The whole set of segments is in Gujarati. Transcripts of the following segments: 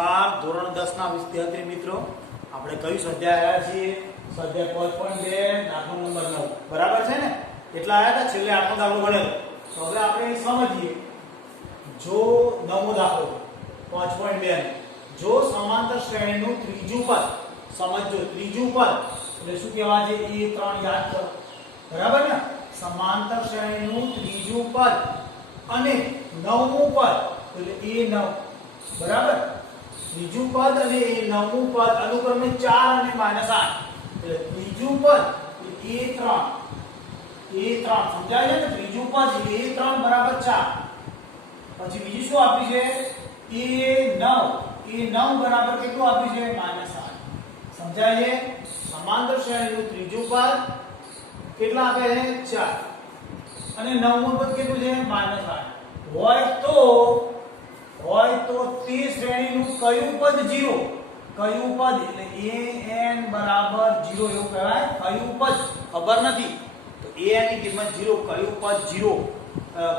નમસ્કાર ધોરણ 10 ના વિદ્યાર્થી મિત્રો, આપણે કયું સ્વાધ્યાય આવ્યા છીએ? સ્વાધ્યાય 5.2 દાખલો નંબર 9 બરાબર છે ને? એટલા આવ્યા હતા. છેલ્લે આઠમો દાખલો ગણેલો. તો હવે આપણે સમજીએ. જો નવમો દાખલો 5.2 જો સમાંતર શ્રેણીનું ત્રીજું પદ, સમજો ત્રીજું પદ એટલે શું કહેવાય છે? એ 3 યાદ કરો. બરાબર ને? સમાંતર શ્રેણીનું ત્રીજું પદ અને નવમું પદ એટલે એ 9 બરાબર. ત્રીજું પદ અને એ નવમું પદ અનુક્રમે 4 અને -8 એટલે ત્રીજું પદ એ3 સમજાય છે ને? ત્રીજું પદ એ3 બરાબર 4. પછી બીજું શું આપ્યું છે? એ9 બરાબર કેટલું આપ્યું છે? -8. સમજાય છે? સમાંતર શ્રેણીનું ત્રીજું પદ કેટલા આપે છે? 4 અને નવમું પદ કેટલું છે? -8 હોય તો તે શ્રેણીનું કયું પદ 0? કયું પદ એટલે an બરાબર 0 એવું કહેવાય. કયું પદ ખબર નથી તો an ની કિંમત 0. કયું પદ 0?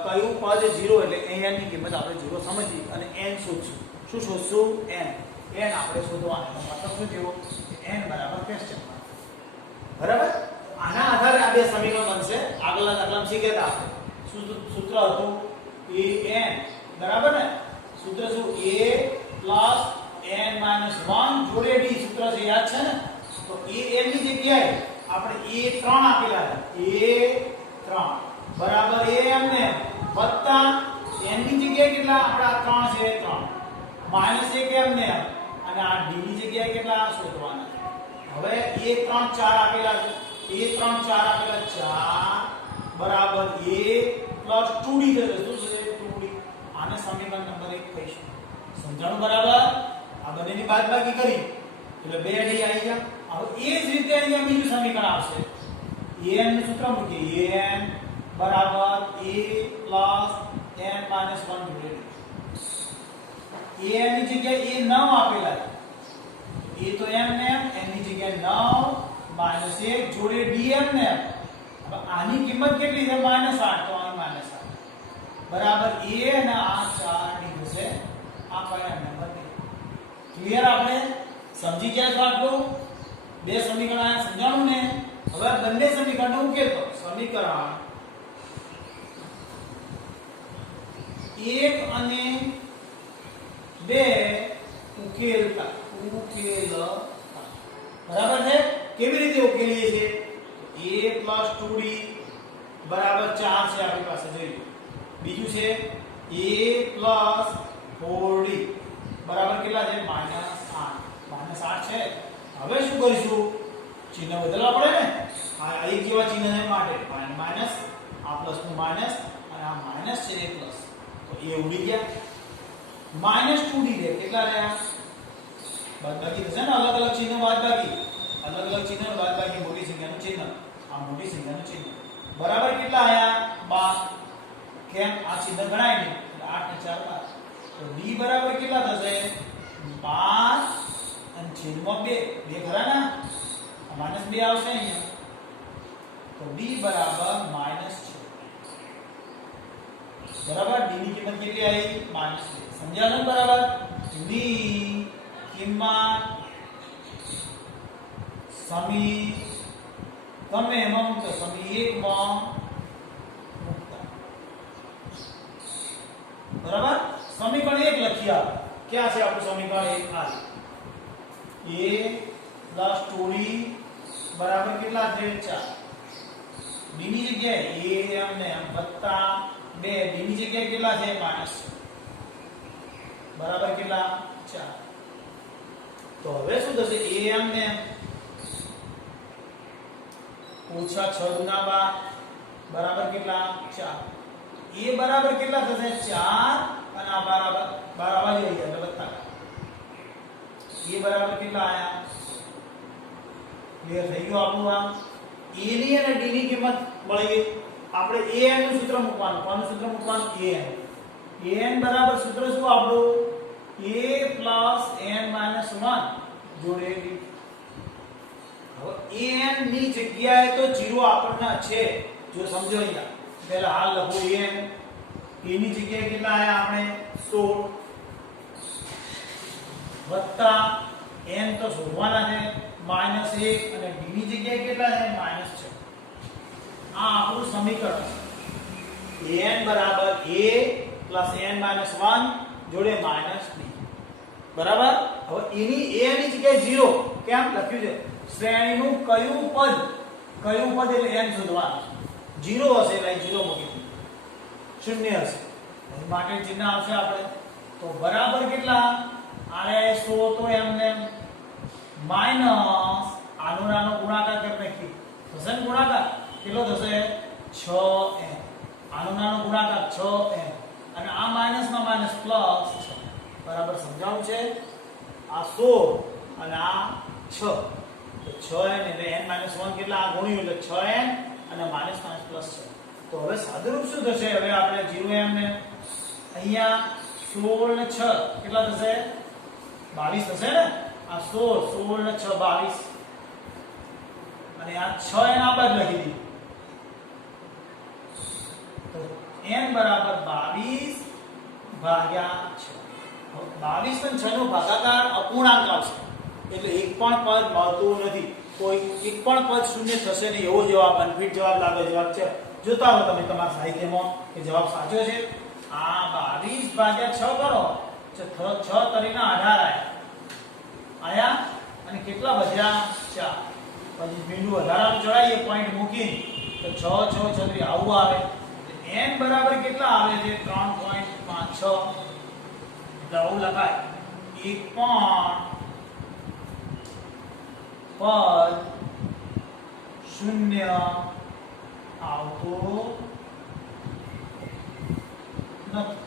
કયું પદ 0 એટલે an ની કિંમત આપણે 0 સમજી અને n શોધશું. શું શોધશું? n આપણે શોધવાનો મતલબ શું થયો? n બરાબર ક્વેશ્ચન માર્ક. બરાબર. આના આધારે આ બે સમીકરણ બનશે. આગળના દાખલામાં શીખ્યા હતા આપણે. સૂત્ર હતું an બરાબર ને? સૂત્ર શું? a n - 1 જોડે d સૂત્ર છે, યાદ છે ને? તો an ની જગ્યાએ આપણે a3 આપેલા હતા. a3 બરાબર am ને વત્તા n ની જગ્યાએ કેટલા? આપડા 3 છે 3 માઈનસ 1 m ને અને આ d ની જગ્યાએ કેટલા શોધવાના? હવે a3 4 આપેલા છે. a3 4 આપેલા 4 બરાબર a પ્લસ 2d થશે. શું થશે? 2d. આને સમીકરણ નંબર 1 કહીશું. સમજાણું બરાબર? આ બંનેની બાદબાકી કરી એટલે 2d આવી ગયા. હવે એ જ રીતે અહીંયા બીજું સમીકરણ આવશે. an નું સૂત્ર મૂકીએ. an બરાબર a પ્લસ n માઈનસ 1 જોડે an ની જગ્યાએ a 9 આપેલા છે. a તો m ને n ની જગ્યાએ 9 માઈનસ 1 જોડે dm ને. હવે આની કિંમત કેટલી છે? -8. તો આની -8 બરાબર a અને આ 4 ની થશે. આ પરિણામ નંબર 2. ક્લિયર? આપણે સમજી ગયા છો આટલું? બે સમીકરણ આયા, સમજાણું ને? હવે બંને સમીકરણનો ઉકેલ કરો. સમીકરણ 1 અને 2 ઉકેલતા બરાબર છે? કેવી રીતે ઉકેલીએ છીએ? a 2d બરાબર 4 છે આપણી પાસે, જોઈ લો. બીજું છે a 4d બરાબર કેટલા છે? -8 છે. હવે શું કરીશું? ચિહ્ન બદલવા પડે ને? આ એક જેવા ચિહ્ન ને માટે માઈનસ, આ પ્લસ નું માઈનસ અને આ માઈનસ છે એ પ્લસ. તો એ ઉડી ગયા. -2d રે કેટલા રહ્યા? બાદબાકી થશે ને? અલગ અલગ ચિહ્નો બાદબાકી, અલગ અલગ ચિહ્નો બાદબાકી, મોટી સંખ્યાનું ચિહ્ન, આ મોટી સંખ્યાનું ચિહ્ન બરાબર કેટલા આયા? 12. કેમ? આ ચિહ્ન ગણાય નહીં એટલે 8 ને 4 12. તો d બરાબર કેટલા થશે? 5 અને છેદમાં 2. 2 ખરા ને? -2 આવશે અહીંયા. તો d બરાબર -6 બરાબર. d ની કિંમત કેટલી આવી? -2. સમજાયું બરાબર? d કિંમત સમી તમે એમાં મૂકો. સમી 1 માં મૂકતા બરાબર. સમીકરણ 1 લખીએ. ક્યાં છે આપણું સમીકરણ 1? આ a 2d બરાબર કેટલા છે? 4. d ની જગ્યાએ a m ને વત્તા 2 d ની જગ્યાએ કેટલા છે? માઈનસ બરાબર કેટલા? 4. તો હવે શું થશે? am ને ઓછા 6 ગુણા 12 બરાબર કેટલા? 4. a બરાબર કેટલા થશે? 4 અને આ બરાબર 12 વાળી આવી ગયા એટલે વત્તા. a બરાબર કેટલા આયા? ક્લિયર થઈ ગયું આપણું? આ a ની અને d ની કિંમત મળી ગઈ. આપણે an નું સૂત્ર મૂકવાનું. કોનું સૂત્ર મૂકવાનું? an બરાબર સૂત્ર શું આપણું? a n - 1 જોડે d. હવે an ની જગ્યાએ તો 0 આપણને છે. જો સમજો અહીંયા પહેલા હાલ લખો. an a ની જગ્યાએ કેટલા આયા? આપણે 16 વત્તા n તો શોધવાના છે -1 અને d ની જગ્યાએ કેટલા છે -6. આ આપણું સમીકરણ છે. n બરાબર a પ્લસ n માઇનસ 1 જોડે માઇનસ b. બરાબર. હવે એની a ની જગ્યાએ 0 કેમ લખ્યું છે? શ્રેણીનું કયું પદ એટલે n શોધવાનું છે. 0 હશે એટલે 0 મૂકી, 0 હશે અહીં માટે ચિહ્ન આવશે આપણે. તો બરાબર કેટલા? આને 100 તો એમને માઈનસ આનો નાનો ગુણાકાર કરી નાખી થશે ને ગુણાકાર કેટલો થશે 6n. આનો નાનો ગુણાકાર 6n અને આ માઈનસ ના માઈનસ પ્લસ 6. બરાબર સમજાવું છે? આ 100 અને આ 6 તો 6n એટલે n - 1 કેટલા આ ગુણ્યું એટલે 6n અને માઈનસ માઈનસ પ્લસ 6. તો હવે સાદુરૂપ શું થશે? હવે આપણે 0m ને અહીંયા 16 ને 6 કેટલા થશે 22 થશે ને. આ 16 ને 6 22 અને આ 6n આ બાજુ લખી દીધું તો n બરાબર 22 ભાગ્યા 6. 22 અને 6 નો ભાગાકાર અપૂર્ણાંક આવશે એટલે એક પણ પદ મળતું નથી. કોઈ એક પણ પદ શૂન્ય થશે નહીં એવો જવાબ અનફિટ જવાબ લાગે જવાબ છે. જોતા હો તમે તમારા સાહિત્યમાં કે જવાબ સાચો છે. આ 22 ભાગ્યા 6 કરો તો 6 તરીના 18 આયા અને કેટલા વધ્યા 4. પછી બિંદુ વધારાનું ચડાવીએ પોઈન્ટ મૂકીને તો 6 6 36 આવું આવે. n બરાબર કેટલા આવે છે 3.56 એટલે આવું લખાય. એક પણ પદ શૂન્ય આવતું નથી.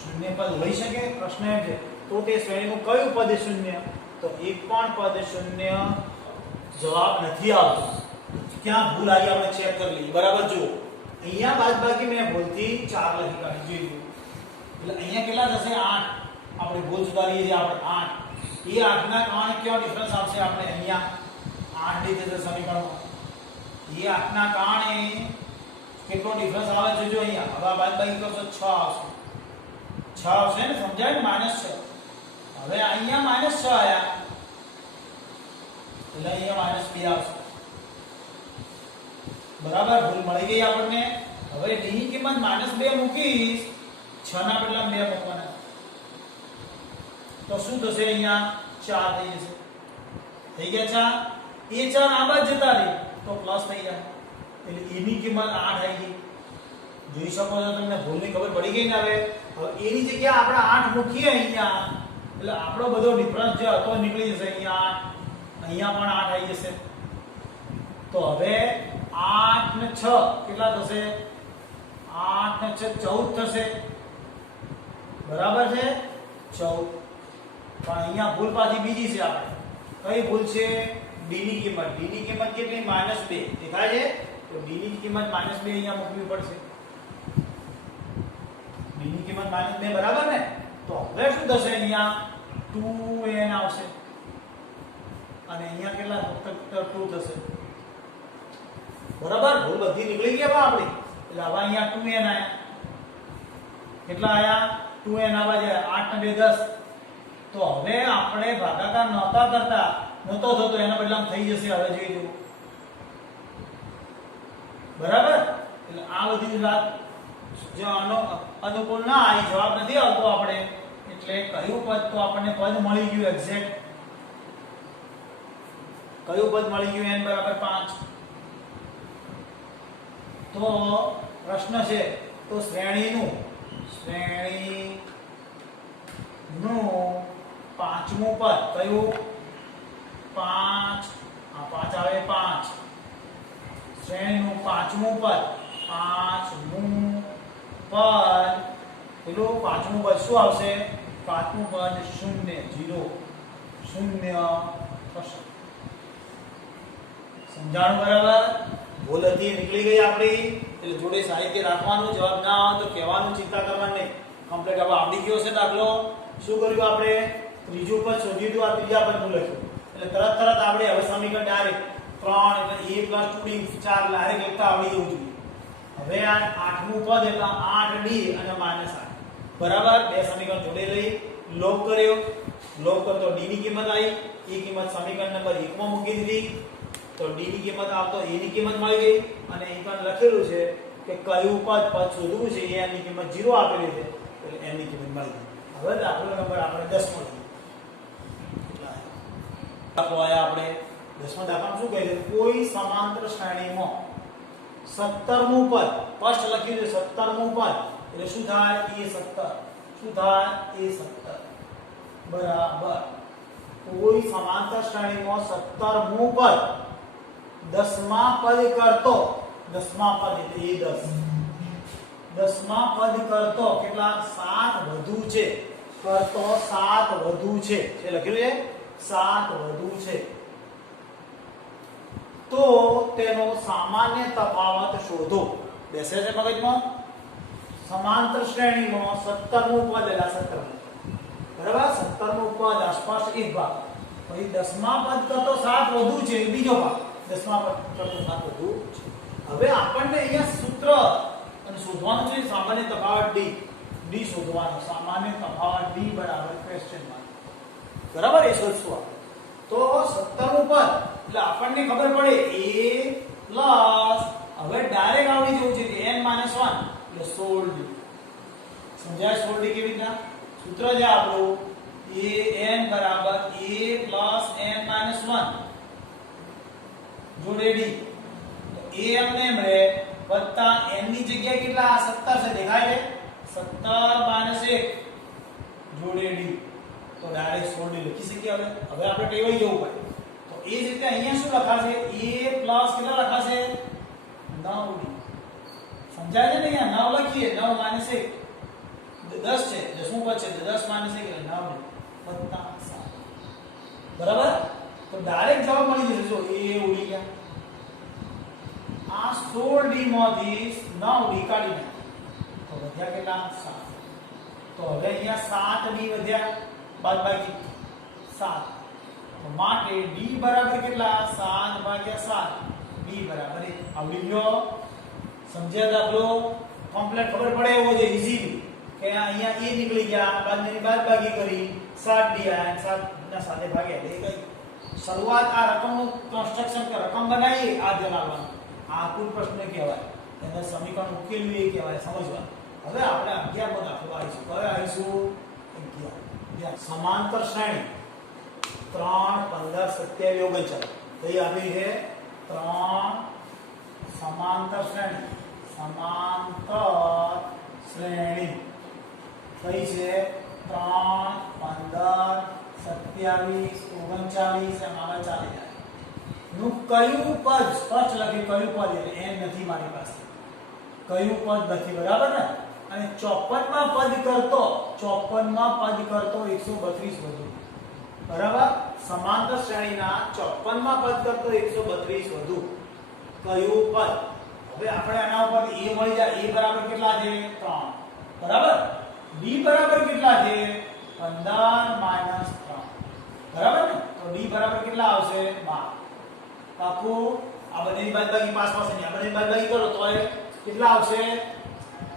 શૂન્ય પદ હોઈ શકે? પ્રશ્ન એમ છે તો તે શ્રેણીનું કયું પદ શૂન્ય? તો એક પણ પદ શૂન્ય જવાબ નથી આવતો. ક્યાં ભૂલ આવી આપણે ચેક કરી લઈએ. બરાબર જુઓ અહીંયા બાદબાકી મેં ભૂલથી 4 લખી કાઢી જોયું એટલે અહીંયા કેટલા થશે 8. આપણે ભૂલ સુધારીએ છીએ આપણે 8. એ 8 ના કારણે કેવો ડિફરન્સ આવશે? આપણે અહીંયા 8 લીધે છે સમીકરણમાં. એ 8 ના કારણે કેટલો ડિફરન્સ આવે છે જો અહીંયા. હવે બાદબાકી કરશો 6 આવશે. 6 આવશે ને સમજાય ને -6. હવે અહીંયા -6 આયા એટલે અહીંયા -2 આવશે. બરાબર ભૂલ મળી ગઈ આપણને. હવે d ની કિંમત -2 મૂકીશ 6 ના બદલામાં 2 મૂકવાના તો શું થશે? અહીંયા 4 થઈ જશે. થઈ ગયા 4. એ 4 આ બાજુ જતા રહે તો પ્લસ થઈ જાય એટલે e ની કિંમત 8 આવી ગઈ. જોઈ શકો છો તમને ભૂલની ખબર પડી ગઈ ને. હવે e ની જગ્યાએ આપણે 8 મૂકીએ અહીંયા એટલે આપણો બધો ડિફરન્સ જે હતો નીકળી જશે. અહીંયા 8 અહીંયા પણ 8 આવી જશે. તો હવે 8 ને 6 કેટલા થશે? 8 ને 6 14 થશે. બરાબર છે 14. પણ અહીંયા ભૂલ પાછી બીજી છે. આપણે કઈ ભૂલ છે? d ની કિંમત. d ની કિંમત કેટલી? -2 દેખાય છે. તો d ની કિંમત -2 અહીંયા મૂકવી પડશે. d ની કિંમત -2 બરાબર ને. તો હવે શું થશે? અહીંયા 2n આવશે અને અહીંયા કેટલા ફક્ત 2 થશે. બરાબર ભૂલ બધી નીકળી ગઈ આપણી. એટલે હવે અહીંયા 2n આયા. કેટલા આયા? 2n આવા જાય. 8 ને 2 10. તો હવે આપણે ભાગાકાર નહોતો થતો એના બદલામાં થઈ જશે. હવે જોઈ જુઓ. બરાબર. એટલે આ બધી વાત જો આનો અનુકૂળ ના આવી જવાબ નથી આવતો આપણે એટલે કયું પદ તો આપણને પદ મળી ગયું એક્ઝેક્ટ. કયું પદ મળી ગયું? n બરાબર 5. તો પ્રશ્ન છે તો શ્રેણીનું પાંચમું પદ કયું? 5. આ 5 આવે 5. શ્રેણીનું પાંચમું પદ. પાંચમું પદ પેલું પાંચમું પદ શું આવશે? પાંચમું પદ 0 થશે. સમજાણું? બરાબર. ભૂલ હતી નીકળી ગઈ આપણી. એટલે જોડે સાહિત્ય રાખવાનું. જવાબ ના આવે તો કહેવાનું, ચિંતા કરવાની નહીં. કમ્પ્લીટ હવે આવડી ગયો છે દાખલો. શું કર્યું આપણે? ત્રીજું પદ શોધ્યું હતું. આ ત્રીજા પદનું લખ્યું એટલે તરત આપણે હવે સમીકરણ ડાયરેક્ટ 3 એટલે a + 2d 4 ડાયરેક્ટ લખતા આવડી જવું જોઈએ. હવે આ આઠમું પદ એટલે 8d અને -8. બરાબર. બે સમીકરણ જોડે લઈ લોક કર્યો, લોક કરતો d ની કિંમત આવી, એ કિંમત સમીકરણ નંબર 1 માં મૂકી દીધી, તો d ની કિંમત આવતો a ની કિંમત મળી ગઈ, અને અહીં પણ લખેલું છે કે કયું પદ શોધવું છે, એ n ની કિંમત 0 આપેલી છે, એટલે n ની કિંમત મળી ગઈ. હવે દાખલો નંબર આપણે 10 માં લઈએ. દાખલો આયા આપણે 10મા દાખલામાં શું કહે છે, કોઈ સમાંતર શ્રેણીમાં 17મું પદ, ફર્સ્ટ લખ્યું છે 17મું પદ, એટલે શું થાય, a17, શું થાય, a17 બરાબર કોઈ સમાંતર શ્રેણીમાં 17મું પદ 10મા પદ કરતો, 10મા પદ એટલે a10, 10મા પદ કરતો કેટલા 7 વધુ છે, કરતો 7 વધુ છે, જે લખેલું છે 7 વધુ છે, તો તેનો સામાન્ય તફાવત શોધો. બેસે છે મગજમાં? સમાંતર શ્રેણીમાં 17મું પદ એટલે 17મું, બરાબર 17મું પદ આસપાસ એક ભાગ, પછી 10મા પદ કરતો 7 વધુ છે બીજો ભાગ, 10મા પદ કરતો 7 વધુ છે. હવે આપણને અહીંયા સૂત્ર અને શોધવાનું છે સામાન્ય તફાવત d શોધવાનો, સામાન્ય તફાવત d બરાબર ક્વેશ્ચન માર્ક, બરાબર એ શોધશું આપણે. તો 17મું પદ એટલે આપણને ખબર પડે a હવે ડાયરેક્ટ આવડી જવું છે કે n - 1 એટલે 16d. સમજાય 16d કેવી રીતના? સૂત્ર છે આપણું an બરાબર a n - 1 જોડે d, તો a એમને એમ રહે વત્તા n ની જગ્યાએ કેટલા 17 છે, દેખાય છે 17 - 1 જોડે d, તો ડાયરેક્ટ 16d લખી શકીએ. હવે આપણે ટેવાઈ જવું પડે, તો એ જ રીતે અહીંયા શું લખાશે, a કેટલા લખાશે 9d. સમજાય છે ને? અહીંયા 9 લખીએ, 9 - 1 10 છે, 10મું પદ છે, 10 - 1 એટલે 9 વત્તા 7, બરાબર. તો ડાયરેક્ટ જવાબ મળી જશે. જો a ઉડી ગયા, આ 16d માંથી 9d કાઢી નાખો, તો વધ્યા કેટલા 7. તો હવે અહીંયા 7d વધ્યા, બાદબાકી 7, તો માટે d બરાબર કેટલા 7/7, d બરાબર 1. આવડી ગયો? સમજ્યા દાખલો? કમ્પ્લીટ ખબર પડે એવો છે, ઈઝી કે અહીંયા a નીકળી ગયા, બાદબાકી કરી 7d આયા, 7 ના સાથે ભાગ્યા એટલે કઈ શરૂઆત આ રકમનું કન્સ્ટ્રક્શન કે રકમ બનાવીએ આ જણાવવાનું, આ કુલ પ્રશ્ન કહેવાય, એને સમીકરણ ઉકેલવું એ કહેવાય, સમજવા. હવે આપણે 11મો દાખલો આવીશું. હવે આવીશું 11. સમાંતર શ્રેણી 3 15 27 39 કઈ આવી છે 3 સમાંતર શ્રેણી, સમાંતર શ્રેણી કઈ છે 3 15 27 39 એમાં ચાલી જાય નું કયું પદ સ્પષ્ટ લખી, કયું પદ એટલે n નથી મારી પાસે, કયું પદ નથી, બરાબર ને. અને 54માં પદ કરતો 132 વધુ, બરાબર. સમાંતર શ્રેણીના 54માં પદ કરતો 132 વધુ કયું પદ. હવે આપણે આના ઉપર a મળી જાય, a બરાબર કેટલા છે 3, બરાબર. d બરાબર કેટલા છે 15 - 3, બરાબર ને. તો d બરાબર કેટલા આવશે 12. પાકું આ બધાની બાદબાકી પાસ પાસે નહીં, આ બધાની બાદબાકી કરો તો કેટલા આવશે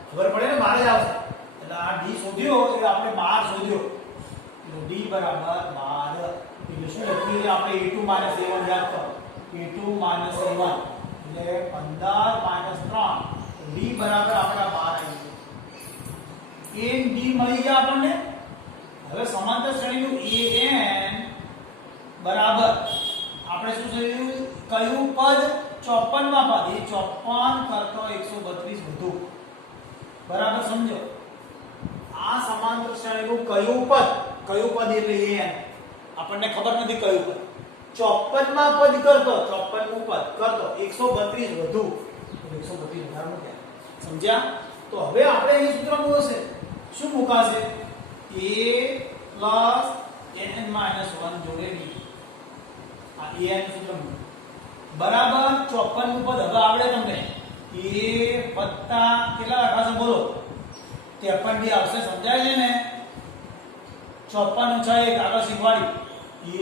ખબર પડે ને, 12 જ આવશે. એટલે આ d શોધ્યો એટલે આપણે 12 શોધ્યો, એટલે d બરાબર 12. એટલે શું લખીએ આપણે a2 - a1 યાદ કરો, a2 - a1 એટલે 15 - 3, d બરાબર આપણા 12 આવી ગયું. n d મળી ગયા આપણને. હવે સમાંતર શ્રેણીનું an બરાબર આપણે શું થયું, કયું પદ 54માં પદ, એ 54 કરતો 132 વધુ, બરાબર. સમજો આ સમાંતર શ્રેણીનું કયું પદ એટલે an આપણને ખબર નથી કયું પદ, 54માં પદ કરતો 54મું પદ કરતો 132 વધુ, 132 વધારે મૂક્યા. સમજ્યા? તો હવે આપણે અહીં સૂત્ર મૂકશે, શું મુકાશે a n - 1 જોડે d. આ an સૂત્ર બરાબર 54મું પદ હવે આવડે તમને, a વત્તા કેટલા લખાશે બોલો 53d આવશે. સમજાય છે ને? 54 - 1 આગળ શીખવાડી, a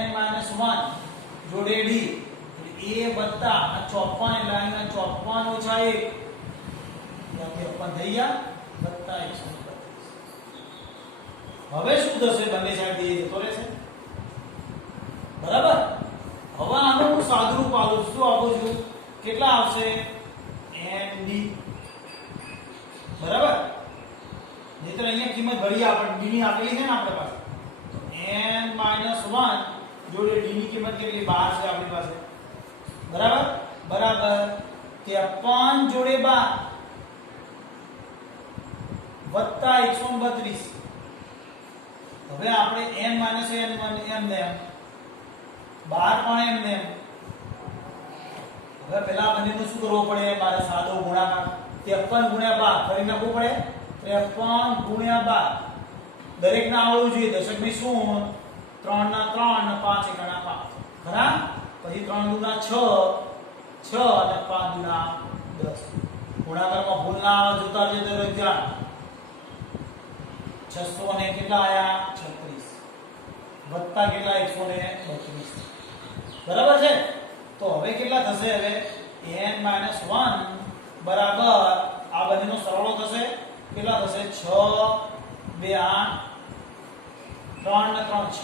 n - 1 જોડે d, એટલે a વત્તા 54 એટલે અહીંયા 54 - 1 53 થઈ ગયા વત્તા 132. હવે શું થશે? બંને સાઈડ એ જતો રહેશે, બરાબર. હવે આનું હું સાદુરૂપ આપું છું. શું આપું છું? કેટલા આવશે? ND, બરાબર. નહીતર અહીંયા કિંમત ભરી આપણે d ની આપેલી છે ને આપણી પાસે, n-1 જોડે d ની કિંમત કેટલી? 12 છે આપણી પાસે, બરાબર. બરાબર 53 જોડે 12 વત્તા 132. હવે આપણે n - n એમને 12 પણ એમને. હવે પેલા બંનેનું શું કરવું પડે? મારે સાદો ગુણાકાર 53 ગુણ્યા 12 ફરી નાખવું પડે. 53 ગુણ્યા 12 દરેકને આવડવું જોઈએ. દશકની શું? 3 ના 3 ને 5 એકના 5, ખરા? પછી 3 દુના 6, 6 અને 5 દુના 10. ગુણાકારમાં ભૂલ ના આવે, જોતા રહેજો ધ્યાન. 600 ને કેટલા આયા? 36 વત્તા કેટલા? 132, બરાબર છે. તો હવે કેટલા થશે? હવે n-1 બરાબર આ બંનેનો સરવાળો થશે. કેટલા થશે? 6 2 8 3 ને 3 6.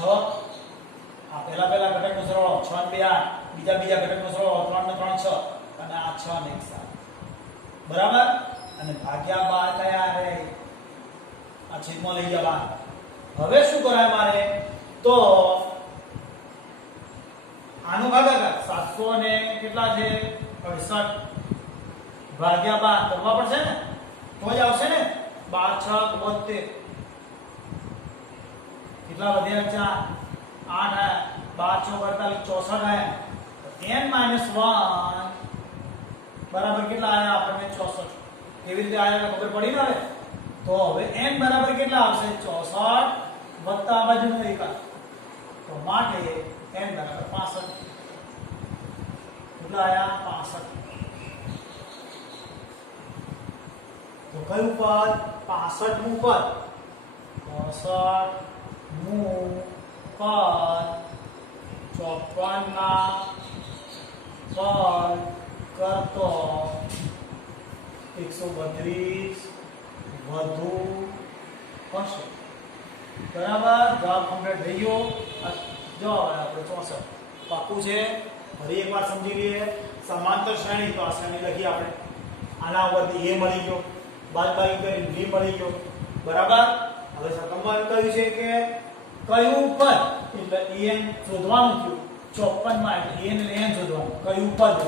આ પહેલા ઘટકનો સરવાળો 6 ને 2 8, બીજા ઘટકનો સરવાળો 3 ને 3 6 અને આ 6 ને 1 7, બરાબર. અને ભાગ્યા 12 કયા રહે? આ છેદમાં લઈ ગયા 12. હવે શું કરાય મારે? તો આનો ભાગાકાર 700 ને કેટલા છે? 68 ભાગ્યા 12 કરવા પડશે ને, તો જ આવશે ને. 12 6 72, કેટલા વધ્યા? 4 8 12 4 48 64 n-1 બરાબર કેટલા આયા? આપણને 64. કેવી રીતે આયા ખબર પડી ને હવે? તો હવે n બરાબર કેટલા આવશે? 64 વત્તા આ બાજુનો 1. તો માટે n બરાબર 65. કેટલા આયા? 65. તો કયું પદ? 65મું પદ. 65મું પદ 54 ના પદ કરતો 132 વધુ હશે, બરાબર. જવાબ કમ્પ્લીટ થઈ ગયો. જવાબ આપણે 64 પાકું છે. ફરી એકવાર સમજી લઈએ. સમાંતર શ્રેણી, તો આ શ્રેણી લખી આપણે. આના ઉપરથી a મળી ગયો, બાદબાકી કરીને b મળી ગયો, બરાબર. હવે સતમમાં કહ્યું છે કે કયું પદ, એટલે n શોધવાનું થયું. 54 માં એટલે n ને n શોધવાનું. કયું પદ?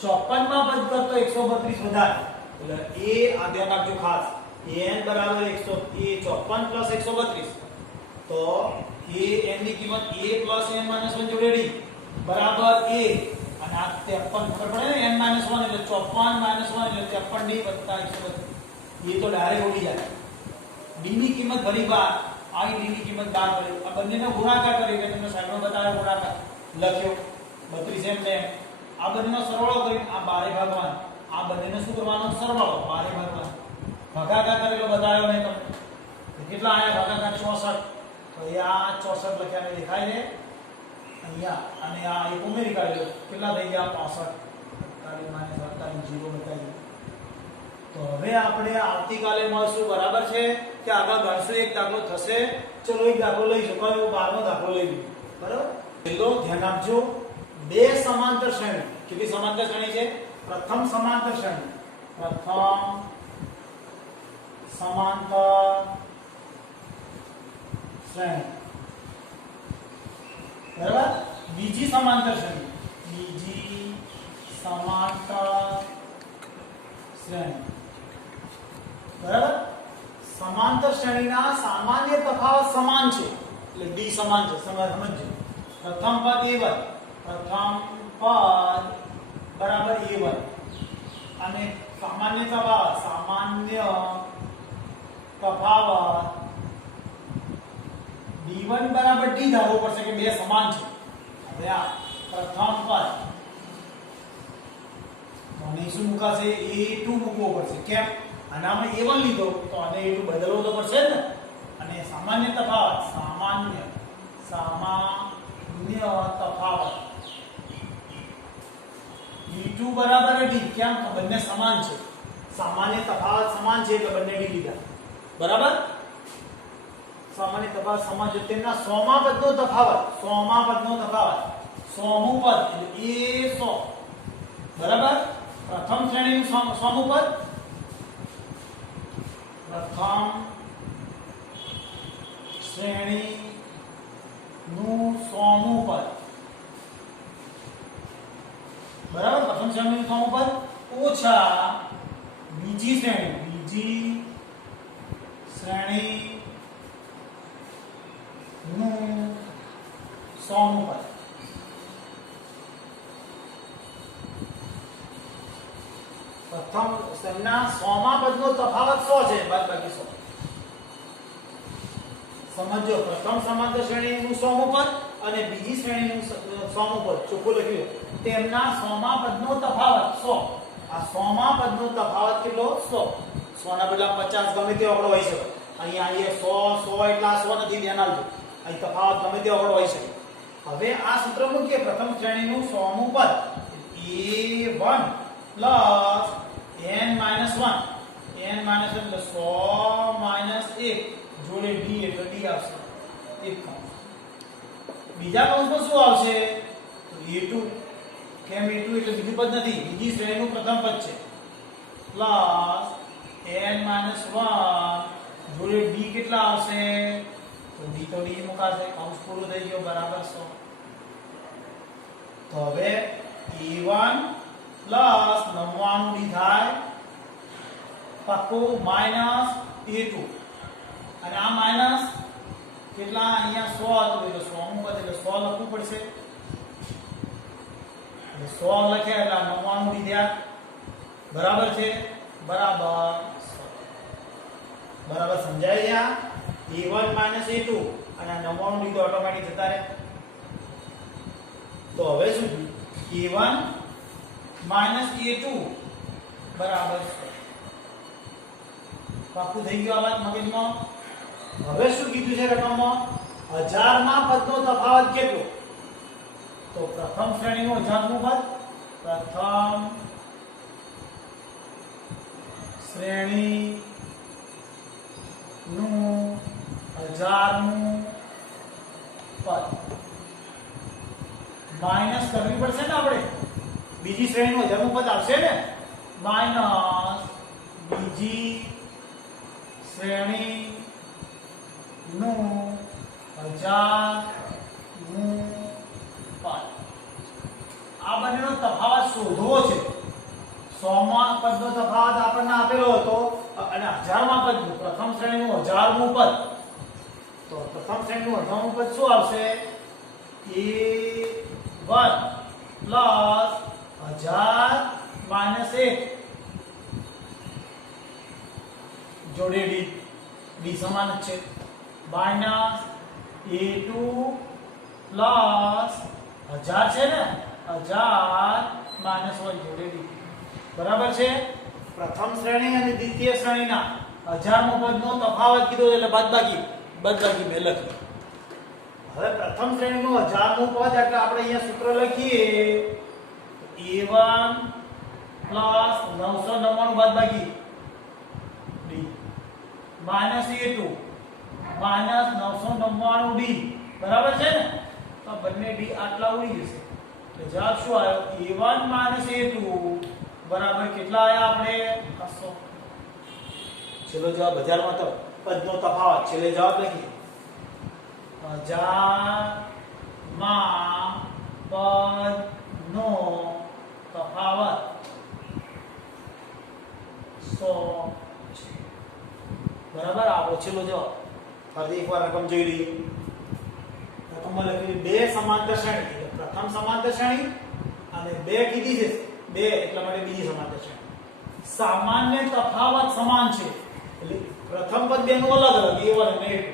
54 માં પદ કરતો 132 વધારે, એટલે a આ ધ્યાન રાખજો ખાસ. n બરાબર 54 + 132. તો a n ની કિંમત a + n-1 જોડે d બરાબર a, અને આ 53 ખબર પડે ને? n-1 એટલે 54 - 1 એટલે 53d + 132. એ તો ડાયરેક્ટ ઉડી જાય. d ની કિંમત ભરી 12, આ d ની કિંમત 12 મળી. આ બંનેનો ગુણાકાર કરી એટલે તમને સાઈડમાં બતાવ્યો ગુણાકાર લખ્યો 32 એમ ને. આ બંનેનો સરવાળો કરી આ 12 ભાગવાનો. આ બંનેનો શું કરવાનો? સરવાળો 12 ભાગવાનો. ભાગાકાર કરેલો બતાવ્યો મેં તમને. કેટલા આયા ભાગાકાર? 64. તો એ આ 64 લખ્યાને દેખાય છે અહીંયા, અને આ એક ઉમેરી કાઢ્યો. કેટલા થઈ ગયા? 65. 48 - 48 0 બતાવી. તો હવે આપણે આવતીકાલે મળશું, બરાબર છે? કે આગળ ગણશું. એક દાખલો થશે. ચલો એક દાખલો લઈશું. કયો? 12મો દાખલો લઈએ, બરાબર. પહેલો ધ્યાન આપજો. બે સમાંતર શ્રેણી. કેટલી સમાંતર શ્રેણી છે? પ્રથમ સમાંતર શ્રેણી. પ્રથમ સમાંતર શ્રેણી, બરાબર. બીજી સમાંતર શ્રેણી. બીજી સમાંતર શ્રેણી, બરાબર. સમાંતર શ્રેણીના સામાન્ય તફાવત સમાન છે, એટલે d સમાન છે. સમજજો. પ્રથમ પદ a1, પ્રથમ પદ બરાબર a1, અને સામાન્ય તફાવત d1 બરાબર d ધારવો પડશે કે બે સમાન છે. હવે આ પ્રથમ પદ અને શું મુકાશે? a2 મૂકવો પડશે. કેમ? આનામાં a1 લીધો તો આને a2 બદલવો તો પડશે ને. અને સામાન્ય તફાવત સામાન્ય તફાવત d2 બરાબર d. કેમ? બંને સમાન છે. સામાન્ય તફાવત સમાન છે એટલે બંને d લીધા, બરાબર. સામાન્ય તફાવત સમજો તેમના 100મા પદનો તફાવત 100મા પદનો તફાવત 100મું પદ એટલે એ 100 બરાબર પ્રથમ શ્રેણીનું 100મું પદ પ્રથમ શ્રેણીનું 100મું પદ બરાબર પ્રથમ શ્રેણીનું 100મું પદ ઓછા બીજી શ્રેણીનું 100મું પદ પ્રથમ શ્રેણીના 100મા પદનો તફાવત 100 છે બાદબાકી 100 સમજો પ્રથમ સમાંતર શ્રેણીનું 100મું પદ અને બીજી શ્રેણીનું 100મું પદ ચોખ્ખું લખ્યું તેમના 100મા પદનો તફાવત 100 આ 100મા પદનો તફાવત કેટલો 100 100 ના બદલે 50 ગમે તે આંકડો હોઈ શકે અહીંયા 100 એટલા 100 નથી ધ્યાન આપજો અહીં તફાવત ગમે તે આંકડો હોઈ શકે હવે આ સૂત્ર મૂકીએ પ્રથમ શ્રેણીનું 100મું પદ a1 n - 1 n - 1 એટલે 100 - 1 જોડે d એટલે d આવશે એક કૌંસ બીજા કૌંસમાં શું આવશે તો a2 કેમ a2 એટલે બીજું પદ નથી બીજી શ્રેણીનું પ્રથમ પદ છે પ્લસ n - 1 જોડે d કેટલા આવશે તો d તો d મુકાશે કૌંસ પૂરું થઈ ગયો બરાબર 100 તો હવે a1 પ્લસ 99 d થાય પાકું માઈનસ a2 અને આ માઈનસ કેટલા અહીંયા 100 હતું એટલે 100મું પદ એટલે 100 લખવું પડશે એટલે 100 લખ્યા એટલે 99 વિદ્યા બરાબર છે બરાબર 100 બરાબર સમજાય ગયા a1 - a2 અને 99 ડી તો ઓટોમેટિક જતા રહે તો હવે શું a1 - a2 બરાબર 100 પાકું થઈ ગયું આ વાત મગજમાં હવે શું કીધું છે રકમમાં 1000મા પદનો તફાવત કેટલો તો પ્રથમ શ્રેણીનું 1000મું પદ પ્રથમ શ્રેણીનું 1000મું પદ માઈનસ કરવી પડશે ને આપણે બીજી શ્રેણીનું 1000મું પદ આવશે ને માઈનસ બીજી શ્રેણી નું 1000મું પદ આ બંનેનો તફાવત શોધવો છે 100મા પદનો તફાવત આપણને આપેલો હતો અને 1000મા પદનો પ્રથમ શ્રેણીનું 1000મું પદ તો પ્રથમ શ્રેણીનું 1000મું પદ શું આવશે a1 પ્લસ 1000 માઈનસ 1 જોડે d સમાન જ છે માઈનસ a2 પ્લસ 1000 છે ને 1000 માઈનસ 1 જોડે d બરાબર છે પ્રથમ શ્રેણી અને દ્વિતીય શ્રેણીના 1000મું પદનો તફાવત કીધો એટલે બાદબાકી મેં લખ્યું હવે પ્રથમ શ્રેણીનું 1000મું પદ એટલે આપણે અહીંયા સૂત્ર લખીએ a1 પ્લસ 999 બાદબાકી d minus a2 minus 999 d બરાબર છે ને તો બંને d આટલા ઉડી જશે એટલે જવાબ શું આવ્યો a1 માઈનસ a2 બરાબર કેટલા આયા આપણે 500 ચલો જવાબ 1000માં તો પદનો તફાવત છેલ્લે જવાબ લખીએ 1000માં પદનો તફાવત 100 બરાબર આપણો છેલ્લો જવાબ ફરી એકવાર રકમ જોઈ લઈએ રકમમાં લખેલી બે સમાંતર શ્રેણી એટલે પ્રથમ સમાંતર શ્રેણી અને બે કીધી છે બે એટલા માટે બીજી સમાંતર શ્રેણી સામાન્ય તફાવત સમાન છે એટલે પ્રથમ પદ બેનું અલગ અલગ a1 અને a2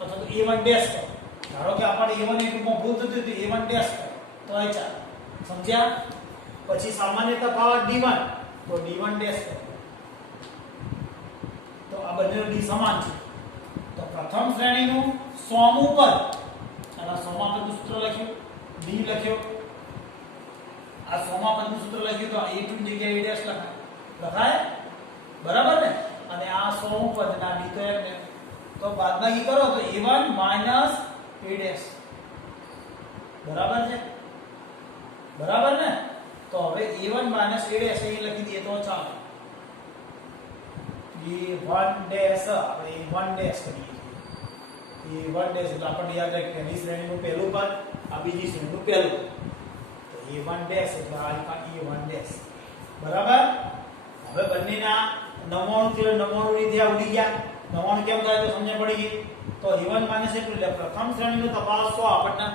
અથવા તો a1 ડેશ કરો ધારો કે આપણે a1 a2 માં ભૂલ થતી હતી a1 ડેશ કરો તો આ ચાલે સમજ્યા પછી સામાન્ય તફાવત d1 તો d1 ડેશ કરો તો આ બંનેનો d સમાન છે તો પ્રથમ શ્રેણીનું 100મું પદ અને 100મા પદનું સૂત્ર લખ્યું d લખ્યો આ 100મા પદનું સૂત્ર લખ્યું તો a2 ની જગ્યાએ a ડેશ લખાય બરાબર ને અને આ 100મું પદ ના d તો એમને તો બાદબાકી કરો તો a1 માઈનસ a ડેશ બરાબર છે બરાબર ને તો હવે a1 માઈનસ a ડેશ અહીં લખી દઈએ તો ચાલો a1 ડેશ આપણે a1 ડેશ કરીએ a1 ડેશ એટલે આપણને યાદ રહે કે પહેલી શ્રેણીનું પહેલું પદ આ બીજી શ્રેણીનું પહેલું પદ તો a1 ડેશ એટલે આ a1 ડેશ બરાબર હવે બંનેના 99 થી 99 રીતે આ ઉડી ગયા 99 કેમ થાય તો સમજણ પડી ગઈ તો a1 માઈનસ a2 એટલે પ્રથમ શ્રેણીનો તફાવત 100 આપણને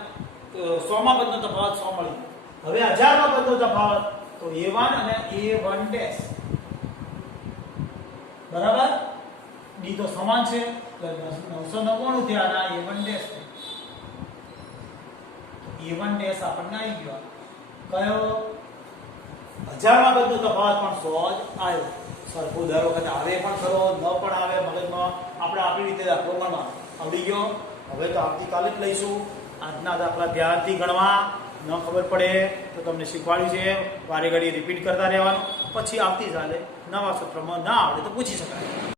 100 માં પદનો તફાવત 100 મળી હવે 1000 માં પદનો તફાવત તો a1 અને a1 ડેશ બરાબર ડી તો સમાન છે તો 999 થી આના a1 ડેશ a1 ડેશ આપણને આવી ગયો કયો 1000 માં પદનો તફાવત પણ 100 જ આવ્યો સરખો દર વખત આવે પણ ખરો ન પણ આવે મગજમાં આપણે આપણી રીતે દાખલો ગણવા આવડી ગયો હવે તો આવતીકાલે જ લઈશું આજના દાખલા ધ્યાનથી ગણવા ન ખબર પડે તો તમને શીખવાડ્યું છે વારે ઘડી રિપીટ કરતા રહેવાનું પછી આવતીકાલે નવા સૂત્રમાં ના આવડે તો પૂછી શકાય